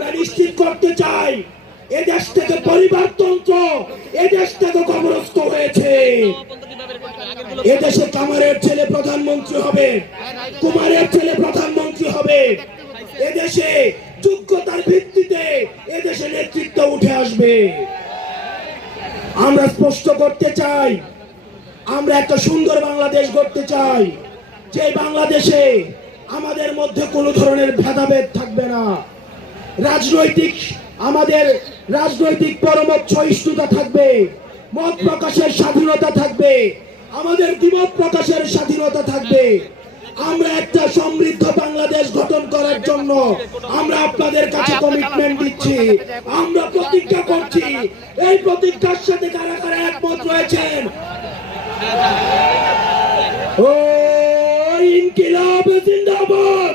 আমরা নিশ্চিত করতে চাই এদেশ থেকে পরিবারতন্ত্র, এদেশ থেকে কবরস্থ হয়েছে। এদেশে কামারের ছেলে প্রধানমন্ত্রী হবে, কুমারের ছেলে প্রধানমন্ত্রী হবে। এদেশে যোগ্যতার ভিত্তিতে এদেশে নেতৃত্ব উঠে আসবে। আমরা স্পষ্ট করতে চাই, আমরা একটা সুন্দর বাংলাদেশ গড়তে চাই, যে বাংলাদেশে আমাদের মধ্যে কোনো ধরনের ভেদাভেদ থাকবে না। আমাদের রাজনৈতিক পরমত সহিষ্ণুতা থাকবে, মত প্রকাশের স্বাধীনতা থাকবে, আমাদের দ্বিমত প্রকাশের স্বাধীনতা থাকবে। আমরা একটা সমৃদ্ধ বাংলাদেশ গঠন করার জন্য আমরা আপনাদের কাছে কমিটমেন্ট দিচ্ছি, আমরা প্রতিজ্ঞা করছি। এই প্রতিজ্ঞার সাথে কারা কারা একমত রয়েছেন? ও ইনকিলাব জিন্দাবাদ!